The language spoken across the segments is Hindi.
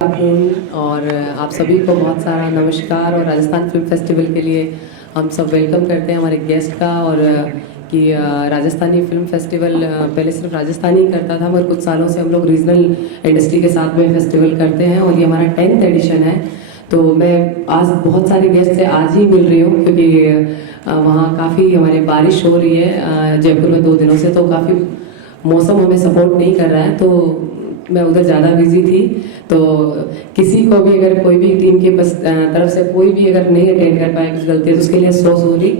और आप सभी को बहुत सारा नमस्कार। और राजस्थान फिल्म फेस्टिवल के लिए हम सब वेलकम करते हैं हमारे गेस्ट का। और कि राजस्थानी फिल्म फेस्टिवल पहले सिर्फ राजस्थान ही करता था, मगर कुछ सालों से हम लोग रीजनल इंडस्ट्री के साथ में फेस्टिवल करते हैं और ये हमारा 10th एडिशन है। तो मैं आज बहुत सारे गेस्ट से आज ही मिल रही हूँ, क्योंकि वहाँ काफ़ी हमारी बारिश हो रही है जयपुर में 2 दिनों से, तो काफ़ी मौसम हमें सपोर्ट नहीं कर रहा है, तो मैं उधर ज़्यादा बिजी थी। तो किसी को भी अगर कोई भी टीम के तरफ से कोई भी अगर नहीं अटेंड कर पाए कुछ गलती है तो उसके लिए सो सॉरी।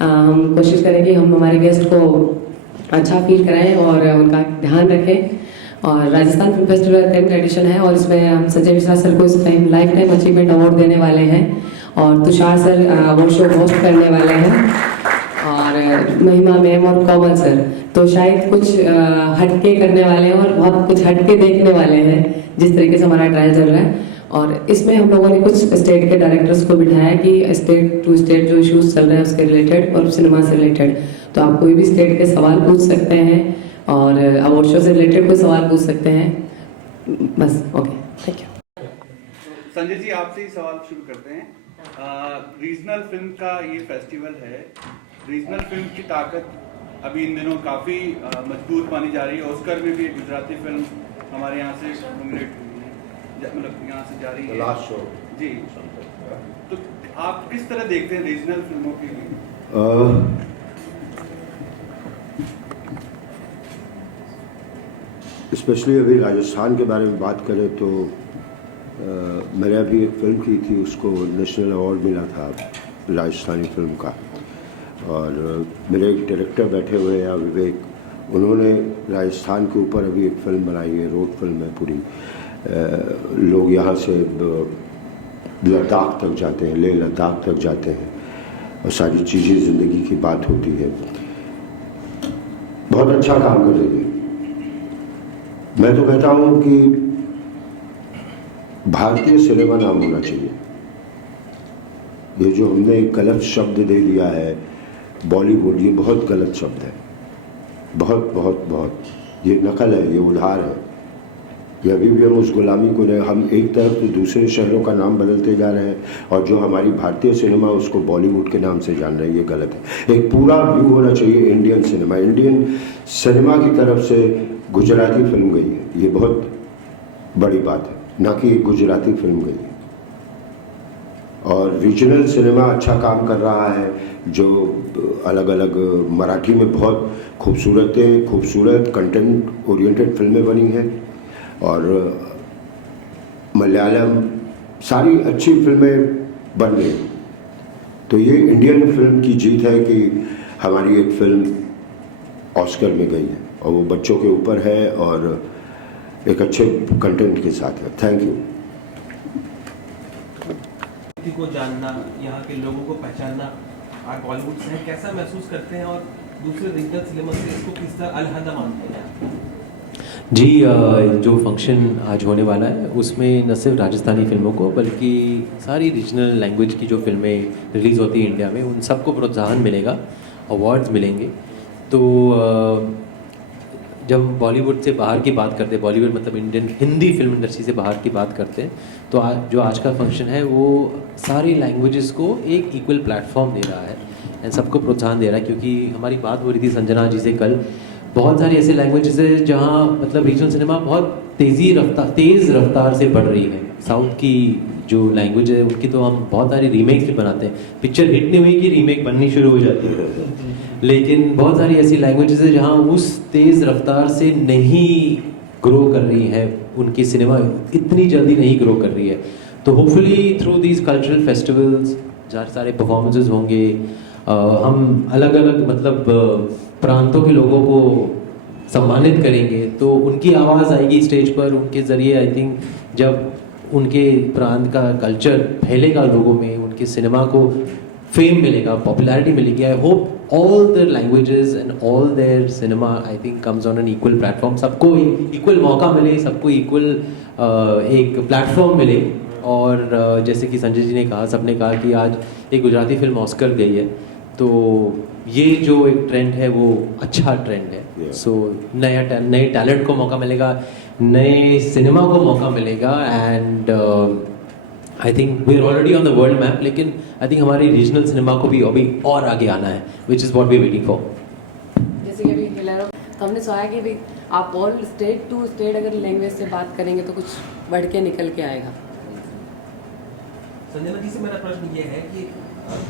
हम कोशिश करेंगे हम हमारे गेस्ट को अच्छा फील कराएं और उनका ध्यान रखें। और Rajasthan film festival 10th addition है और इसमें हम संजय मिश्रा सर को इस time life time achievement award देने वाले हैं और Tushar sir award show host करने वाले हैं और महिमा मैम और कोमल सर तो शायद कुछ हटके करने वाले हैं और बहुत कुछ हटके देखने वाले हैं जिस तरीके से हमारा ट्रायल चल रहा है। और इसमें हम लोगों ने कुछ स्टेट के डायरेक्टर्स को बिठाया कि स्टेट टू स्टेट जो इश्यूज चल रहे हैं उसके रिलेटेड और सिनेमा से रिलेटेड, तो आप कोई भी स्टेट के सवाल पूछ सकते हैं और अवार्ड शो से रिलेटेड कोई सवाल पूछ सकते हैं। बस okay, thank you. Sanjay ji, आपसे ही सवाल शुरू करते हैं। रीजनल फिल्म का ये फेस्टिवल है, रीजनल फिल्म की ताकत अभी इन दिनों काफ़ी मजबूत मानी जा रही है। ऑस्कर में भी एक गुजराती फिल्म हमारे यहाँ से नॉमिनेट हुई है, मतलब यहाँ से जा रही है लास्ट शो जी। तो आप किस तरह देखते हैं रीजनल फिल्मों के लिए? स्पेशली अभी राजस्थान के बारे में बात करें तो मैंने अभी एक फिल्म की थी, उसको नेशनल अवार्ड मिला था राजस्थानी फिल्म का। और मेरे एक डायरेक्टर बैठे हुए हैं विवेक, उन्होंने राजस्थान के ऊपर अभी एक फिल्म बनाई है, रोड फिल्म है पूरी। लोग यहाँ से लद्दाख तक जाते हैं, लेह लद्दाख तक जाते हैं और सारी चीज़ें ज़िंदगी की बात होती है। बहुत अच्छा काम कर रही है। मैं तो कहता हूँ कि भारतीय सिनेमा नाम होना चाहिए। ये जो हमने एक गलत शब्द दे दिया है बॉलीवुड, ये बहुत गलत शब्द है, बहुत बहुत बहुत। ये नकल है, ये उधार है। ये अभी भी हम उस गुलामी को नहीं, हम एक तरफ तो दूसरे शहरों का नाम बदलते जा रहे हैं और जो हमारी भारतीय सिनेमा उसको बॉलीवुड के नाम से जान रहे हैं, ये गलत है। एक पूरा व्यू होना चाहिए इंडियन सिनेमा। इंडियन सिनेमा की तरफ से गुजराती फिल्म गई है, ये बहुत बड़ी बात है, ना कि एक गुजराती फिल्म गई है। और रीजनल सिनेमा अच्छा काम कर रहा है, जो अलग अलग मराठी में बहुत खूबसूरत कंटेंट ओरिएंटेड फिल्में बनी हैं और मलयालम सारी अच्छी फिल्में बन रही। तो ये इंडियन फिल्म की जीत है कि हमारी एक फिल्म ऑस्कर में गई है और वो बच्चों के ऊपर है और एक अच्छे कंटेंट के साथ है। Thank you. को जानना, यहाँ के लोगों को पहचानना, आप बॉलीवुड से कैसा महसूस करते हैं और दूसरे रीजनल सिनेमा से इसको किस तरह अलहदा मानते हैं? जी, जो फंक्शन आज होने वाला है उसमें न सिर्फ राजस्थानी फिल्मों को बल्कि सारी रीजनल लैंग्वेज की जो फिल्में रिलीज़ होती हैं इंडिया में उन सबको प्रोत्साहन मिलेगा, अवार्ड्स मिलेंगे। तो जब हम बॉलीवुड से बाहर की बात करते हैं, बॉलीवुड मतलब इंडियन हिंदी फिल्म इंडस्ट्री से बाहर की बात करते हैं, तो जो आज का फंक्शन है वो सारी लैंग्वेजेस को एक इक्वल प्लेटफॉर्म दे रहा है एंड सबको प्रोत्साहन दे रहा है। क्योंकि हमारी बात हो रही थी संजना जी से कल, बहुत सारी ऐसी लैंग्वेजेस है जहाँ मतलब रीजनल सिनेमा बहुत तेज़ रफ्तार से बढ़ रही है। साउथ की जो लैंग्वेज है उनकी तो हम बहुत सारी रीमेक्स भी बनाते हैं, पिक्चर हिट नहीं हुई कि रीमेक बननी शुरू हो जाती है। लेकिन बहुत सारी ऐसी लैंग्वेजेस है जहाँ उस तेज़ रफ्तार से नहीं ग्रो कर रही है, उनकी सिनेमा इतनी जल्दी नहीं ग्रो कर रही है। तो hopefully through these cultural festivals जहाँ सारे परफॉर्मेंसेस होंगे, हम अलग अलग मतलब प्रांतों के लोगों को सम्मानित करेंगे तो उनकी आवाज़ आएगी स्टेज पर। उनके ज़रिए आई थिंक जब उनके प्रांत का कल्चर फैलेगा लोगों में, उनके सिनेमा को फेम मिलेगा, पॉपुलैरिटी मिलेगी। I hope all their languages and all their cinema I think comes on an equal platform, सबको इक्वल मौका मिले, सबको इक्वल एक प्लेटफॉर्म मिले। और जैसे कि संजय जी ने कहा, सबने कहा कि आज एक गुजराती फिल्म ऑस्कर गई है, तो ये जो एक ट्रेंड है वो अच्छा ट्रेंड है। सो नए टैलेंट को मौका मिलेगा, नए सिनेमा को मौका मिलेगा and I think we are already on the world map, लेकिन आई थिंक हमारी रीजनल सिनेमा को भी अभी और आगे आना है, which is what we are waiting for. जैसे कि अभी हिलारो तो हमने सोचा कि भाई आप ऑल स्टेट टू स्टेट अगर लैंग्वेज से बात करेंगे तो कुछ बढ़ के निकल के आएगा। संजना जी से मेरा प्रश्न ये है कि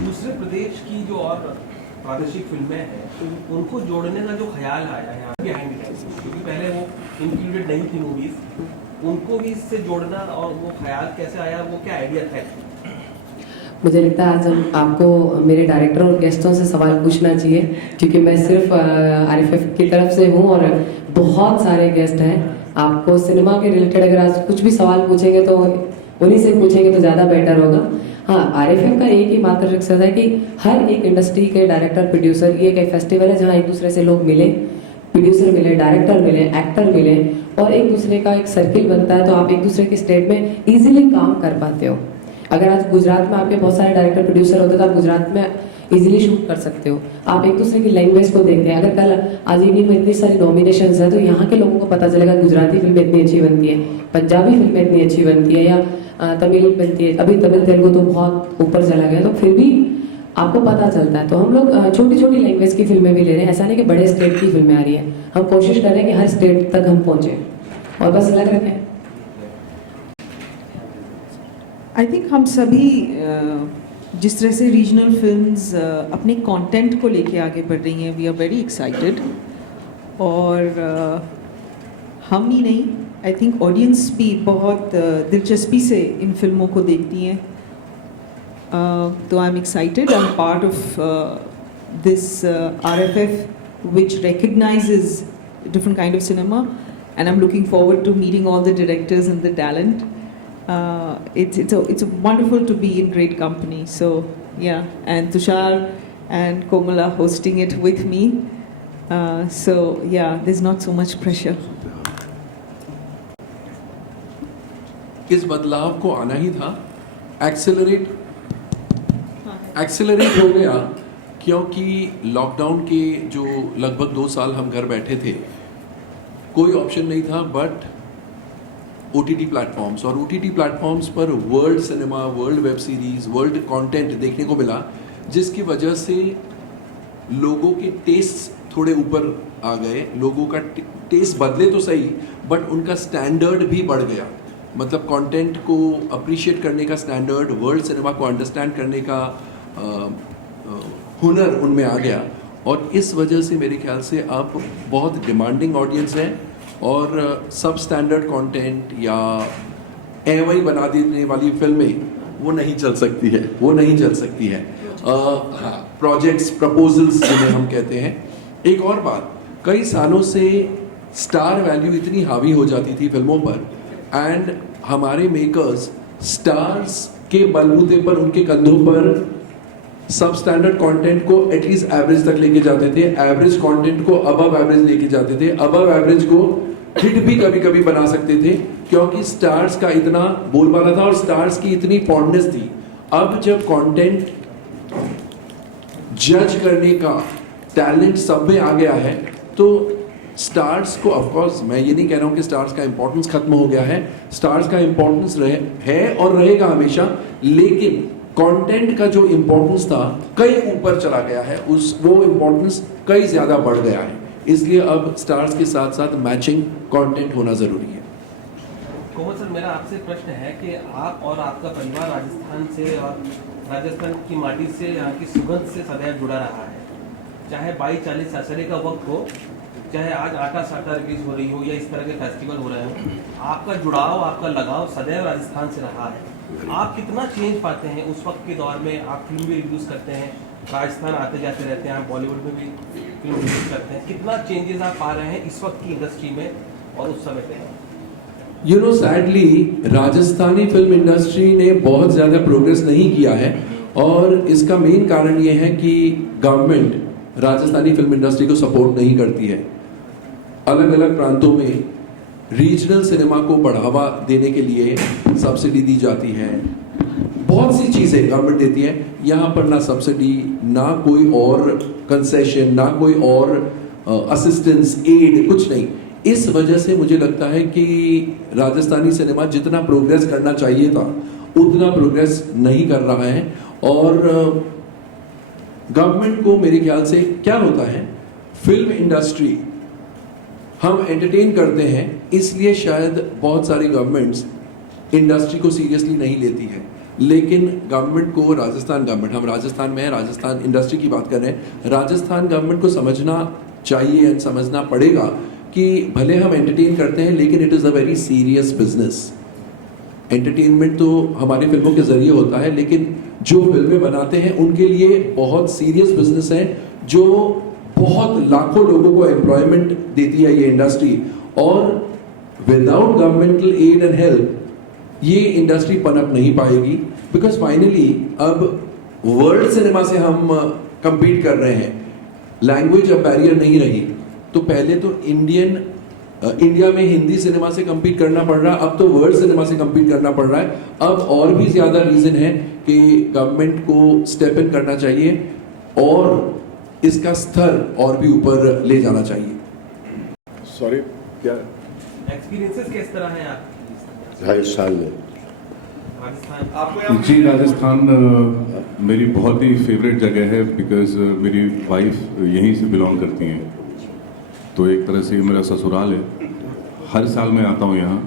दूसरे प्रदेश की जो और प्रादेशिक फिल्में हैं उनको जोड़ने का जो ख्याल आया है बिहाइंड द सीन्स, क्योंकि पहले वो इंक्लूडेड नहीं थी मूवीज, उनको भी इससे जोड़ना और वो ख्याल कैसे आया, वो क्या आइडिया था? मुझे लगता है आज हम आपको मेरे डायरेक्टर और गेस्टों से सवाल पूछना चाहिए, क्योंकि मैं सिर्फ RFF की तरफ से हूँ और बहुत सारे गेस्ट हैं। आपको सिनेमा के रिलेटेड अगर आज कुछ भी सवाल पूछेंगे तो उन्हीं से पूछेंगे तो ज़्यादा बेटर होगा। हाँ, RFF का एक ही मात्र मकसद है कि हर एक इंडस्ट्री के डायरेक्टर प्रोड्यूसर, ये एक फेस्टिवल है जहाँ एक दूसरे से लोग मिले, प्रोड्यूसर मिले, डायरेक्टर मिले, एक्टर मिले और एक दूसरे का एक सर्किल बनता है, तो आप एक दूसरे के स्टेट में इजीली काम कर पाते हो। अगर आज गुजरात में आपके बहुत सारे डायरेक्टर प्रोड्यूसर होते तो आप गुजरात में इजीली शूट कर सकते हो। आप एक दूसरे की लैंग्वेज को देखते हैं। अगर कल आज इवनिंग में इतनी सारी नॉमिनेशंस हैं तो यहाँ के लोगों को पता चलेगा गुजराती फिल्में इतनी अच्छी बनती है, पंजाबी फिल्में इतनी अच्छी बनती है, या तमिल बनती है। अभी तमिल तेलुगु तो बहुत ऊपर चला गया, तो फिर भी आपको पता चलता है। तो हम लोग छोटी छोटी लैंग्वेज की फिल्में भी ले रहे हैं, ऐसा नहीं कि बड़े स्टेट की फिल्में आ रही है। हम कोशिश कर रहे हैं कि हर स्टेट तक हम पहुँचे और बस लग रखें। आई थिंक हम सभी जिस तरह से रीजनल फिल्म्स अपने कंटेंट को लेके आगे बढ़ रही हैं, वी आर वेरी एक्साइटेड। और हम ही नहीं, आई थिंक ऑडियंस भी बहुत दिलचस्पी से इन फिल्मों को देखती हैं। तो I am excited, I am part of this RFF which recognizes different kind of cinema, and I'm looking forward to meeting all the directors and the talent. It's wonderful to be in great company. So yeah, and Tushar and Komala hosting it with me. So yeah, there's not so much pressure. इस बदलाव को आना ही था, एक्सेलरेट हो गया, क्योंकि लॉकडाउन के जो लगभग 2 साल हम घर बैठे थे, कोई ऑप्शन नहीं था बट OTT प्लेटफॉर्म्स, और OTT प्लेटफॉर्म्स पर world cinema, world web series, world content देखने को मिला, जिसकी वजह से लोगों के टेस्ट थोड़े ऊपर आ गए। लोगों का टेस्ट बदले तो सही, बट उनका स्टैंडर्ड भी बढ़ गया। मतलब कंटेंट को अप्रिशिएट करने का स्टैंडर्ड, वर्ल्ड सिनेमा को अंडरस्टैंड करने का हुनर उनमें आ गया। और इस वजह से मेरे ख्याल से अब बहुत डिमांडिंग ऑडियंस है, और सब स्टैंडर्ड कंटेंट या एवं बना देने वाली फिल्में वो नहीं चल सकती है। हाँ, प्रोजेक्ट्स, प्रपोजल्स जिन्हें हम कहते हैं। एक और बात, कई सालों से स्टार वैल्यू इतनी हावी हो जाती थी फिल्मों पर, एंड हमारे मेकर्स स्टार्स के बलबूते पर, उनके कंधों पर सब स्टैंडर्ड कंटेंट को एटलीस्ट एवरेज तक लेके जाते थे, एवरेज कंटेंट को अबव एवरेज लेके जाते थे, अबव एवरेज को हिट भी कभी कभी बना सकते थे, क्योंकि स्टार्स का इतना बोलबाला था और स्टार्स की इतनी फॉन्डनेस थी। अब जब कंटेंट जज करने का टैलेंट सब में आ गया है, तो स्टार्स को, ऑफ कोर्स मैं ये नहीं कह रहा हूँ कि स्टार्स का इंपॉर्टेंस खत्म हो गया है, स्टार्स का इंपॉर्टेंस है और रहेगा हमेशा, लेकिन कंटेंट का जो इंपॉर्टेंस था कई ऊपर चला गया है, वो इंपॉर्टेंस कई ज़्यादा बढ़ गया है। इसलिए अब स्टार्स के साथ साथ मैचिंग कंटेंट होना ज़रूरी है। कोमल सर, मेरा आपसे प्रश्न है कि आप और आपका परिवार राजस्थान से और राजस्थान की माटी से, यहाँ की सुगंध से सदैव जुड़ा रहा है। चाहे 22-40 दशहरे का वक्त हो, चाहे आज आटा साटा रिलीज हो रही हो या इस तरह के फेस्टिवल हो रहे हो, आपका जुड़ाव, आपका लगाव सदैव राजस्थान से रहा है। आप कितना चेंज पाते हैं उस वक्त के दौर में? आप फिल्म भी रिव्यूज़ करते हैं, राजस्थान आते जाते रहते हैं, आप बॉलीवुड में भी फिल्म रिव्यूज़ करते हैं, कितना चेंजेस आप पा रहे हैं इस वक्त की इंडस्ट्री में और उस समय पे? You know, sadly Rajasthani film industry ने बहुत ज़्यादा प्रोग्रेस नहीं किया है, और इसका मेन कारण ये है कि गवर्नमेंट राजस्थानी फिल्म इंडस्ट्री को सपोर्ट नहीं करती है। अलग अलग प्रांतों में रीजनल सिनेमा को बढ़ावा देने के लिए सब्सिडी दी जाती है, बहुत सी चीज़ें गवर्नमेंट देती है। यहाँ पर ना सब्सिडी, ना कोई और कंसेशन, ना कोई और असिस्टेंस, एड, कुछ नहीं। इस वजह से मुझे लगता है कि राजस्थानी सिनेमा जितना प्रोग्रेस करना चाहिए था उतना प्रोग्रेस नहीं कर रहा है। और गवर्नमेंट को मेरे ख्याल से क्या होता है, फिल्म इंडस्ट्री हम एंटरटेन करते हैं, इसलिए शायद बहुत सारी गवर्नमेंट्स इंडस्ट्री को सीरियसली नहीं लेती है। लेकिन गवर्नमेंट को, राजस्थान गवर्नमेंट, हम राजस्थान में हैं, राजस्थान इंडस्ट्री की बात कर रहे हैं, राजस्थान गवर्नमेंट को समझना चाहिए एंड समझना पड़ेगा कि भले हम एंटरटेन करते हैं लेकिन it is a very serious business. Entertainment तो हमारी फिल्मों के जरिए होता है, लेकिन जो फिल्में बनाते हैं उनके लिए बहुत सीरियस बिजनेस है, जो बहुत लाखों लोगों को एम्प्लॉयमेंट देती है ये इंडस्ट्री। और without governmental aid and help ये इंडस्ट्री पनप नहीं पाएगी, बिकॉज फाइनली अब वर्ल्ड सिनेमा से हम compete कर रहे हैं, लैंग्वेज अब बैरियर नहीं रही। तो पहले तो इंडिया में हिंदी सिनेमा से compete करना पड़ रहा, अब तो वर्ल्ड सिनेमा से compete करना पड़ रहा है। अब और भी ज्यादा रीजन है कि गवर्नमेंट को स्टेप इन करना चाहिए और इसका स्तर और भी ऊपर ले जाना चाहिए। सॉरी, क्या एक्सपीरियंसेस किस तरह हैं आप राजस्थान में? राजस्थान आपको यहाँ जी, राजस्थान मेरी बहुत ही फेवरेट जगह है, बिकॉज मेरी वाइफ यहीं से बिलोंग करती हैं, तो एक तरह से ये मेरा ससुराल है। हर साल मैं आता हूँ यहाँ,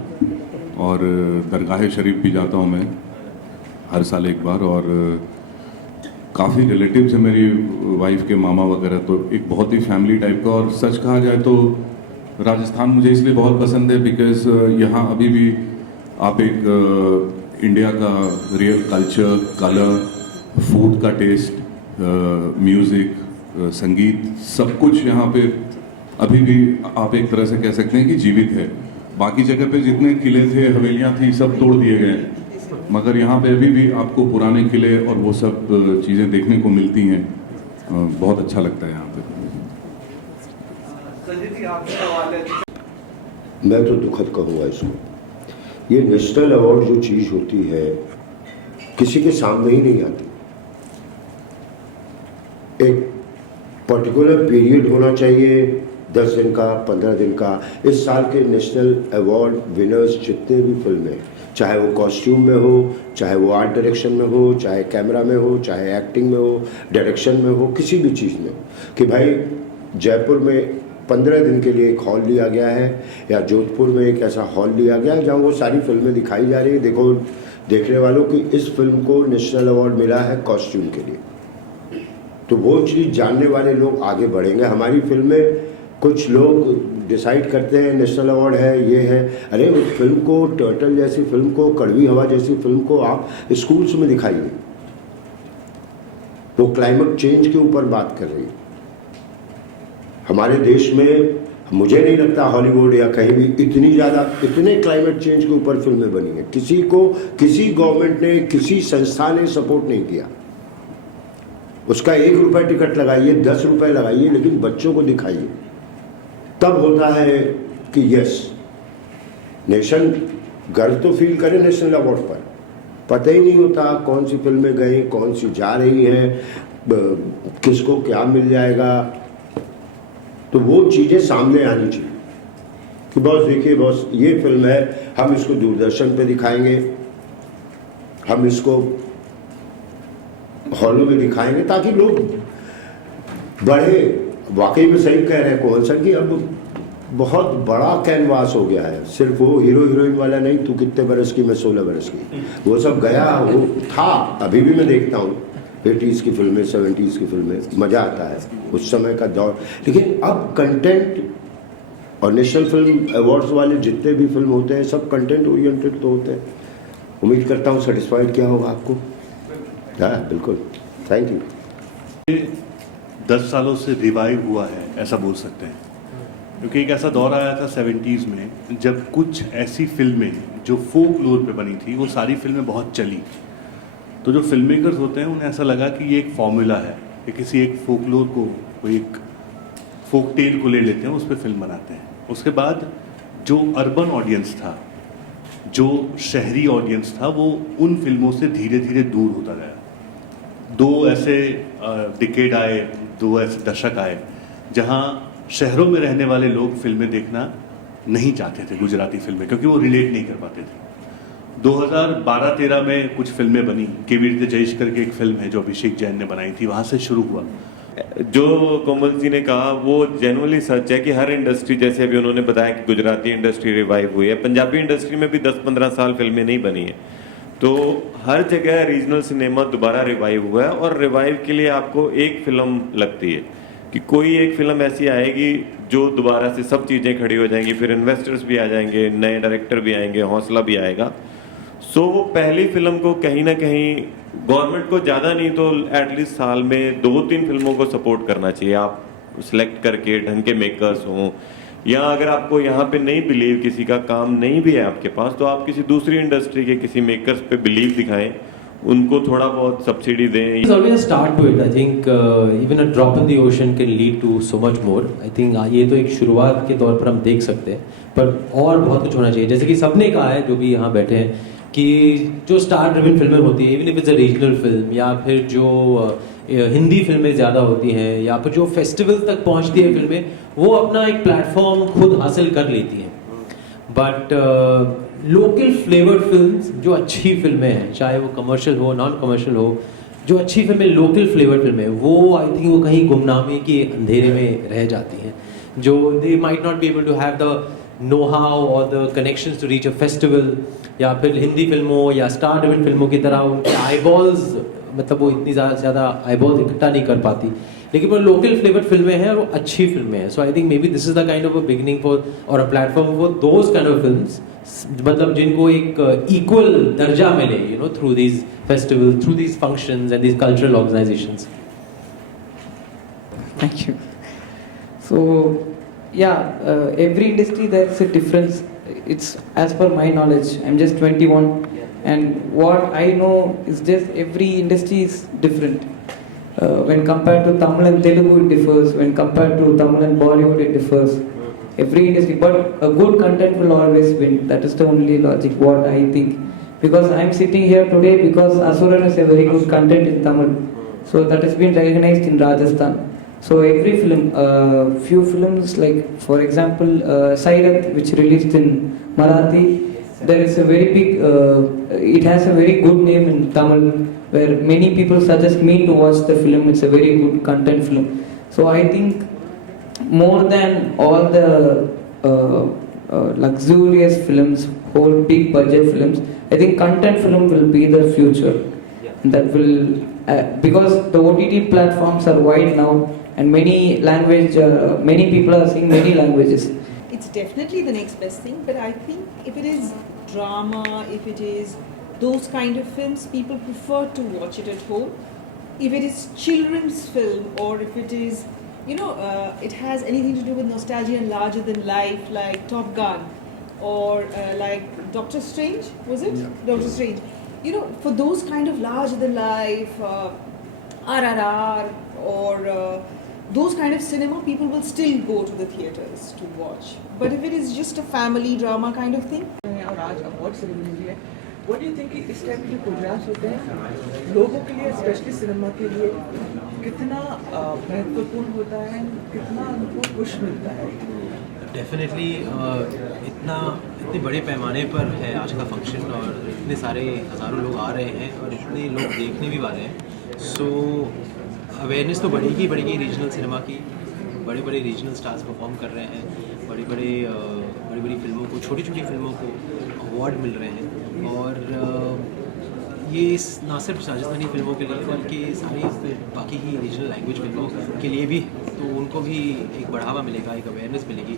और दरगाह शरीफ भी जाता हूँ मैं हर साल एक बार। और काफ़ी रिलेटिव्स हैं मेरी वाइफ के, मामा वगैरह, तो एक बहुत ही फैमिली टाइप का। और सच कहा जाए तो राजस्थान मुझे इसलिए बहुत पसंद है बिकॉज यहाँ अभी भी आप एक इंडिया का रियल कल्चर, कलर, फूड का टेस्ट, म्यूज़िक, संगीत, सब कुछ यहाँ पे अभी भी आप एक तरह से कह सकते हैं कि जीवित है। बाकी जगह पे जितने किले थे, हवेलियाँ थी, सब तोड़ दिए गए, मगर यहाँ पे अभी भी आपको पुराने किले और वो सब चीज़ें देखने को मिलती हैं। बहुत अच्छा लगता है यहाँ पे। संजय जी, आपसे सवाल है। मैं तो दुखद कहूँगा इसको। ये नेशनल अवार्ड जो चीज़ होती है किसी के सामने ही नहीं आती। एक पर्टिकुलर पीरियड होना चाहिए, 10 दिन का, 15 दिन का। इस साल के नेशनल अवार्ड विनर्स जितने भी फिल्में, चाहे वो कॉस्ट्यूम में हो, चाहे वो आर्ट डायरेक्शन में हो, चाहे कैमरा में हो, चाहे एक्टिंग में हो, डायरेक्शन में हो, किसी भी चीज़ में, कि भाई जयपुर में 15 दिन के लिए एक हॉल लिया गया है, या जोधपुर में एक ऐसा हॉल लिया गया है जहाँ वो सारी फिल्में दिखाई जा रही है। देखो देखने वालों की इस फिल्म को नेशनल अवार्ड मिला है कॉस्ट्यूम के लिए, तो वो चीज़ जानने वाले लोग आगे बढ़ेंगे। हमारी फिल्में कुछ लोग डिसाइड करते हैं नेशनल अवार्ड है, ये है। अरे उस फिल्म को, टर्टल जैसी फिल्म को, कड़वी हवा जैसी फिल्म को आप स्कूल्स में दिखाइए, वो क्लाइमेट चेंज के ऊपर बात कर रही है। हमारे देश में मुझे नहीं लगता हॉलीवुड या कहीं भी इतने क्लाइमेट चेंज के ऊपर फिल्में बनी हैं। किसी को, किसी गवर्नमेंट ने, किसी संस्था ने सपोर्ट नहीं किया। उसका 1 रुपये टिकट लगाइए, 10 रुपये लगाइए, लेकिन बच्चों को दिखाइए, तब होता है कि यस, नेशन गर्व तो फील करे नेशनल अवार्ड पर। पता ही नहीं होता कौन सी फिल्में गई, कौन सी जा रही हैं, किसको क्या मिल जाएगा। तो वो चीज़ें सामने आनी चाहिए कि बॉस देखिए, बॉस ये फिल्म है, हम इसको दूरदर्शन पे दिखाएंगे, हम इसको हॉलों में दिखाएंगे, ताकि लोग बढ़े। वाकई में सही कह रहे हैं कौन सा कि अब बहुत बड़ा कैनवास हो गया है। सिर्फ वो हीरो हीरोइन वाला नहीं, तू कितने बरस की, मैं 16 बरस की, वो सब गया, वो था। अभी भी मैं देखता हूँ 80s की फिल्में, 70s की फिल्में, मज़ा आता है उस समय का दौर। लेकिन अब कंटेंट, और नेशनल फिल्म अवार्ड्स वाले जितने भी फिल्म होते हैं सब कंटेंट ओरिएंटेड तो होते हैं। उम्मीद करता हूँ सेटिस्फाइड किया होगा आपको। हाँ बिल्कुल, थैंक यू। 10 सालों से रिवाइव हुआ है ऐसा बोल सकते हैं, क्योंकि एक ऐसा दौर आया था 70s में जब कुछ ऐसी फिल्में जो फोक लोर पे बनी थी, वो सारी फिल्में बहुत चली। तो जो फिल्म मेकर्स होते हैं उन्हें ऐसा लगा कि ये एक फॉर्मूला है कि किसी एक फोकलोर को, कोई एक फोक टेल को ले लेते हैं, उस पर फिल्म बनाते हैं। उसके बाद जो अर्बन ऑडियंस था, जो शहरी ऑडियंस था, वो उन फिल्मों से धीरे धीरे दूर होता गया। 2 ऐसे डिकेड आए, 2 ऐसे दशक आए जहाँ शहरों में रहने वाले लोग फिल्में देखना नहीं चाहते थे गुजराती फिल्में, क्योंकि वो रिलेट नहीं कर पाते थे। 2012-13 में कुछ फिल्में बनी, केवीर जयेश करके एक फिल्म है जो अभिषेक जैन ने बनाई थी, वहाँ से शुरू हुआ। जो कोमल जी ने कहा वो जेन्युइनली सच है कि हर इंडस्ट्री, जैसे अभी उन्होंने बताया कि गुजराती इंडस्ट्री रिवाइव हुई है, पंजाबी इंडस्ट्री में भी 10-15 साल फिल्में नहीं बनी है, तो हर जगह रीजनल सिनेमा दोबारा रिवाइव हुआ है। और रिवाइव के लिए आपको एक फिल्म लगती है कि कोई एक फिल्म ऐसी आएगी जो दोबारा से सब चीज़ें खड़ी हो जाएंगी, फिर इन्वेस्टर्स भी आ जाएंगे, नए डायरेक्टर भी आएंगे, हौसला भी आएगा। सो वो पहली फिल्म को कहीं ना कहीं गवर्नमेंट को ज़्यादा नहीं तो एटलीस्ट साल में 2-3 फिल्मों को सपोर्ट करना चाहिए, आप सिलेक्ट करके ढंग के मेकर्स हों, या अगर आपको यहाँ पे नहीं बिलीव, किसी का काम नहीं भी है आपके पास, तो आप किसी दूसरी इंडस्ट्री के किसी मेकर्स पे बिलीव दिखाएं, उनको थोड़ा बहुत सब्सिडी दें। There's always a start to it. I think even a drop in the ocean can lead to so much more. I think ये तो एक शुरुआत के तौर पर हम देख सकते हैं, पर और बहुत कुछ होना चाहिए। जैसे कि सबने कहा है, जो भी यहाँ बैठे हैं, कि जो स्टार ड्रिवन फिल्में होती हैं, even if it's a regional film, या फिर जो हिंदी फिल्में ज़्यादा होती हैं, या फिर जो फेस्टिवल तक पहुँचती है फिल्में, वो अपना एक प्लेटफॉर्म खुद हासिल कर लेती हैं। बट लोकल फ्लेवर्ड फिल्म्स, जो अच्छी फिल्में हैं, चाहे वो कमर्शियल हो, नॉन कमर्शियल हो, जो अच्छी फिल्में, लोकल फ्लेवर्ड फिल्में, वो आई थिंक वो कहीं गुमनामी के अंधेरे में रह जाती हैं, जो they might not be able to have the know how और the connections to reach a festival, या फिर हिंदी फिल्मों या स्टार ड्रिवन फिल्मों की तरह उनके आईबॉल्स, मतलब वो इतनी ज़्यादा आईबॉल्स इकट्ठा नहीं कर पाती, लेकिन वो लोकल फ्लेवर्ड फिल्में हैं और वो अच्छी फिल्में हैं। So I think may be this is the kind of a beginning for और a platform for those kind of films, मतलब जिनको एक इक्वल दर्जा मिले, you know, through these festival, through these functions and these cultural organisations. Thank you. So, yeah, every industry there's a difference. It's as per my knowledge. I'm just 21, and what I know is just every industry is different. When compared to Tamil and Telugu, it differs. When compared to Tamil and Bollywood, it differs. Every industry, but a good content will always win. That is the only logic, what I think. Because I'm sitting here today because Asuran is a very good content in Tamil. So that has been recognized in Rajasthan. So every film, few films like, for example, Sairat, which released in Marathi, there is a very big, it has a very good name in Tamil, where many people suggest me to watch the film. It's a very good content film. So I think more than all the luxurious films, whole big budget films, I think content film will be the future. That will, because the OTT platforms are wide now, and many people are seeing many languages. It's definitely the next best thing, but I think if it is drama, if it is those kind of films, people prefer to watch it at home. If it is children's film, or if it is, it has anything to do with nostalgia and larger than life, like Top Gun, or like Doctor Strange, was it? Yeah. Doctor Strange. For those kind of larger than life, RRR, or those kind of cinema, people will still go to the theatres to watch. But if it is just a family drama kind of thing, और आज अवार्ड सेरेमनी है, व्हाट डू यू थिंक इस टाइप के जो प्रोग्राम्स होते हैं लोगों के लिए, स्पेशली सिनेमा के लिए, कितना महत्वपूर्ण होता है, कितना उनको पुश मिलता है? डेफिनेटली इतने बड़े पैमाने पर है आज का फंक्शन, और इतने सारे हज़ारों लोग आ रहे हैं और इतने लोग देखने भी वाले हैं। सो अवेयरनेस तो बढ़ेगी रीजनल सिनेमा की, बड़े बड़े रीजनल स्टार्स परफॉर्म कर रहे हैं, बड़ी बड़ी फिल्मों को, छोटी छोटी फिल्मों को अवार्ड मिल रहे हैं, और ये ना सिर्फ राजस्थानी फिल्मों के लिए बल्कि सारी बाकी की रीजनल लैंग्वेज फिल्मों के लिए भी, तो उनको भी एक बढ़ावा मिलेगा, एक अवेयरनेस मिलेगी।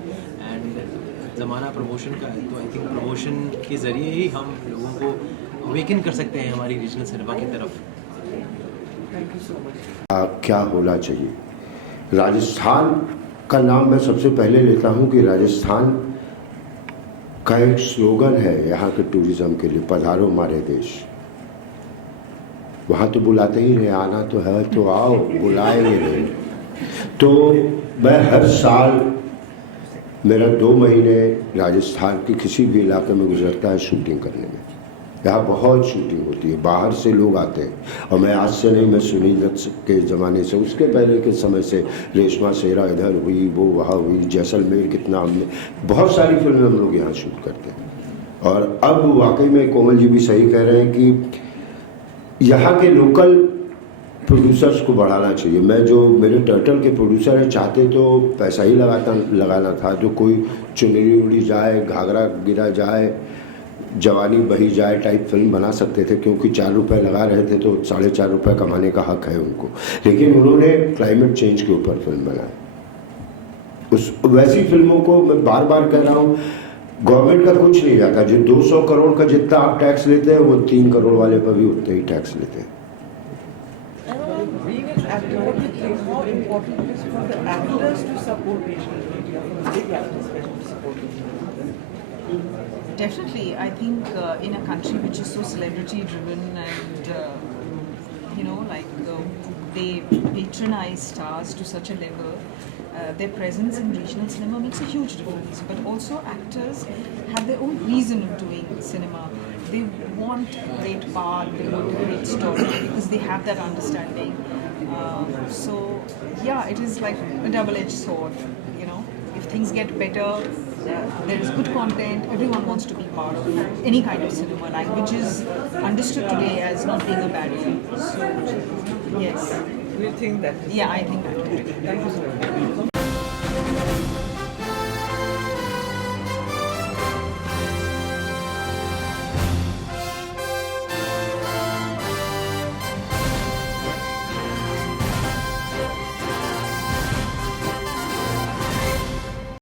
एंड ज़माना प्रमोशन का है, तो आई थिंक प्रमोशन के ज़रिए ही हम लोगों को अवेकन कर सकते हैं हमारी रीजनल सिनेमा की तरफ। Thank you so much. क्या होना चाहिए? राजस्थान का नाम मैं सबसे पहले लेता हूँ कि राजस्थान का एक स्लोगन है यहाँ के टूरिज़्म के लिए, पधारो हमारे देश। वहाँ तो बुलाते ही नहीं, आना तो है तो आओ, बुलाएंगे नहीं। तो मैं हर साल, मेरा 2 महीने राजस्थान के किसी भी इलाके में गुजरता है शूटिंग करने में। यहाँ बहुत शूटिंग होती है, बाहर से लोग आते हैं। और मैं आज से नहीं, मैं सुनील दत्त के ज़माने से, उसके पहले के समय से, रेशमा शेरा इधर हुई, वो वहाँ हुई, जैसलमेर कितना, हमने बहुत सारी फिल्में हम लोग यहाँ शूट करते हैं। और अब वाकई में कोमल जी भी सही कह रहे हैं कि यहाँ के लोकल प्रोड्यूसर्स को बढ़ाना चाहिए। मैं जो मेरे टर्टल के प्रोड्यूसर हैं, चाहते तो पैसा ही लगाना था, जो कोई चुनरी उड़ी जाए, घाघरा गिरा जाए, जवानी बही जाए टाइप फिल्म बना सकते थे, क्योंकि 4 रुपये लगा रहे थे तो 4.5 रुपये कमाने का हक है उनको। लेकिन उन्होंने क्लाइमेट चेंज के ऊपर फिल्म बनाई। उस वैसी फिल्मों को मैं बार बार कह रहा हूँ, गवर्नमेंट का कुछ नहीं जाता। जो 200 करोड़ का जितना आप टैक्स लेते हैं, वो 3 करोड़ वाले पर भी उतना ही टैक्स लेते हैं। Being an actor, what do you think? How important it is for the actors to support regional media, for the big actors especially to support regional media? Definitely, I think in a country which is so celebrity driven and they patronize stars to such a level, their presence in regional cinema makes a huge difference. But also actors have their own reason of doing cinema. They want great part, they want a great story because they have that understanding. So yeah, it is like a double-edged sword, you know. If things get better, there is good content, everyone wants to be part of any kind of cinema. Language is understood today as not being a barrier. So yes. Do you think that? Yeah, I think that. Thank you so much.